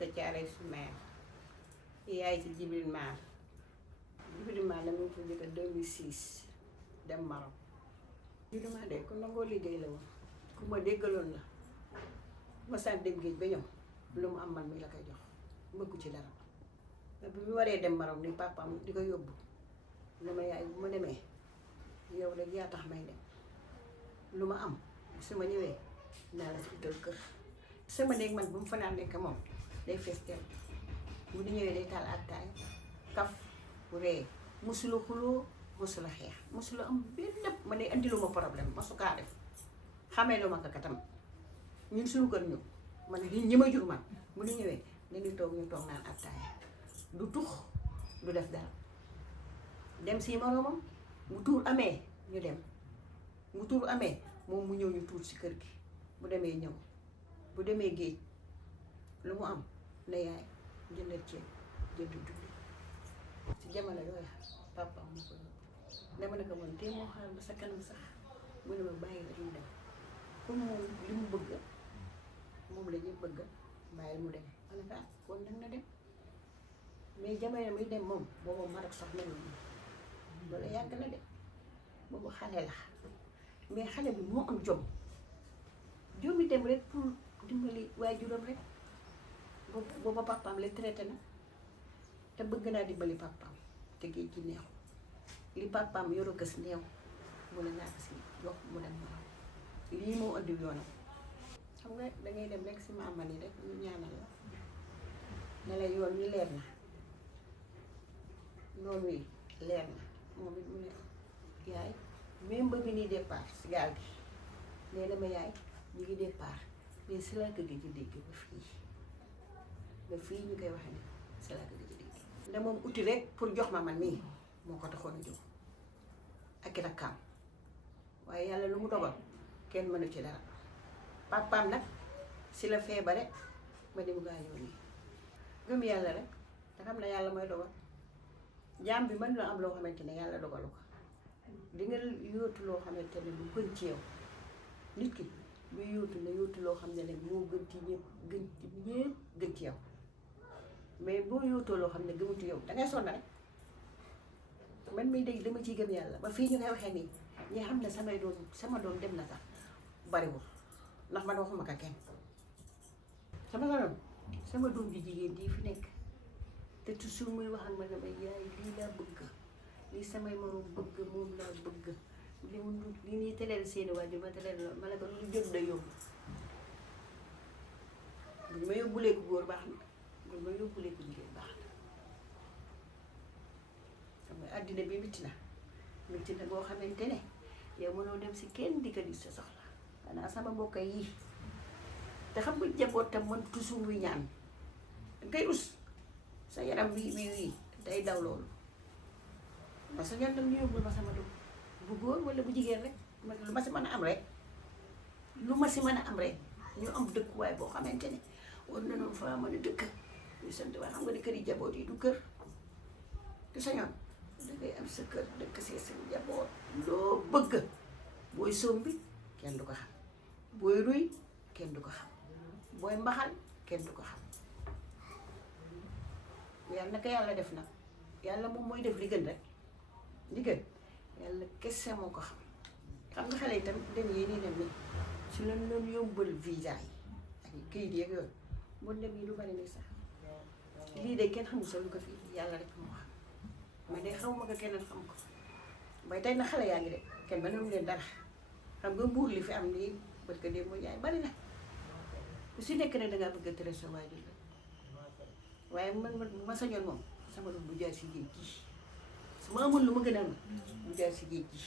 dëkk Thiaroye-sur-Mer yaay ci Djibril Mar. Djibril Mar la mu ngi fa njëkk 2006 dem Maroc. Djibril Mar de ku nangoo liggéey la woon ku ma déggaloon la ma sant dem géej ba ñëw lu mu am man mi la koy jox mbëggu ci dara. mais bu ñu waree dem Maroc ni papaam di ko yóbbu lu ma yaay bu ma demee yow rek yaa tax may dem lu ma am su ma ñëwee naa la si utal kër. sama néeg man bu mu fanaan nekk moom day fees teel bu di ñëwee day taal attaay kaf bu ree musula xuloo musula xeex musula am benn lépp ma ne andilu ma problème ma su kaa def xamee lu ma kakatam ñun suñu kër ñu man ñi ma jur man bu di ñëwee dañuy toog ñu toog naan attaay du tux du def dara dem si moroomam bu tuur amee ñu dem bu tuur amee moom mu ñëw ñu tuur si kër gi bu demee ñëw bu demee géej lu mu am ne yaay jëndal ceeb jënd dund si jamono yooyu papa moo ko yóbbu dama ne ko man tey moo xaar ba sa kanam sax mu ne ma bàyyi la ñu dem comme moom li mu bëgg moom la ñu bëgg bàyyi mu dem ma ne ko ah kon nag na dem mais jamono muy dem moom boobu Maroc sax mel na loolu yàgg na de boobu xale la mais xale bi moo am jom jomi dem rek pour dimbali waajuram rek booba papaam la traité na te bëgg naa dimbali papaam te géej gi neexu li papaam yoru gës neew mu ne naa ko si jox mu dem Maroc lii moo andi yoonam xam nga dangay dem rek si maama ni rek ñu ñaanal la ne la yoon wi leer na noonu wi leer na moom it mu ne yaay même ba bi ni départ si gaal gi nee na ma yaay ñu ngi départ mais si laa ko gëj a dégg ba fii ñu koy waxee ne si laa ko gëj a dégg nda moom uti rek pour jox ma man nii moo ko taxoon a jóg ak i rakkaam waaye yàlla lu mu dogal kenn mënu ci dara papaam nag si la feebare ma dem gaañoo nii gëm yàlla rek te xam na yàlla mooy dogal jaam bi mën na am loo xamante ne yàlla dogalu ko di nga yóotu loo xamante ne lu gën ci yow nit ki bu yóotu na yóotu loo xam ne ne moo gën ci ñëpp gën ci yow mais boo yóotoo loo xam ne gëmutu yow dangay sonn rek man mii dégg dama ciy gëm yàlla ba fii ñu koy waxee nii ñi xam ne sama doom dem na sax bariwul ndax man waxuma ko kenn sama doom ji jigéen di fi nekk te toujours muy wax ak ma ne ma yaay lii laa bëgg lii samay morom bëgg moom laa bëgg li ñuy teleel seeni waajur ma teleel ma ne ko lu jot da yóbbu buñ ma yóbbulee ko góor baax na buñ ma yóbbulee ko jigéen baax na xam nga àddina bi mitti na boo xamante ne yow mënoo dem si kenn di ko di sa soxla xanaa sama mbokk yi te xam nga jaboot tam man toujours muy ñaan ngay rus sa yaram wii day daw loolu parce que ñoom tam ñu yóbbul ma sama doom bu góor wala bu jigéen rek lu ma si mën a am rek ñu am dëkkuwaay boo xamante ne war nañoo fa mën a dëkk ñu sant waaye xam nga ne kër yi jaboot yi du kër du sa ñoon dangay am sa kër dëkk see sa jaboot loo bëgg booy sombi kenn du ko xam booy ruy kenn du ko xam booy mbaxal kenn du ko xam yàlla naka yàlla def nag yàlla moom mooy def li gën rek li gën yàlla kese moo ko xam nga xale yi tam dem yi nii dem nii su leen doon yombal visa yi ak këyit yeeg yooyu bon dem yi lu bari ni sax lii de kenn xamul sax lu ko fi yàlla rek moo xam mais de xamuma ko keneen xam ko bay tey na xale yaa ngi de kenn ba leen dara xam nga mbuur li fi am nii parce que de mooy jaay bari na ku si nekk ne dangaa bëgg a tere sa waajur la waaye man ma sañoon moom sama doom bu jaar si géej gi su ma amul lu ma gën a am bu jaar si géej gi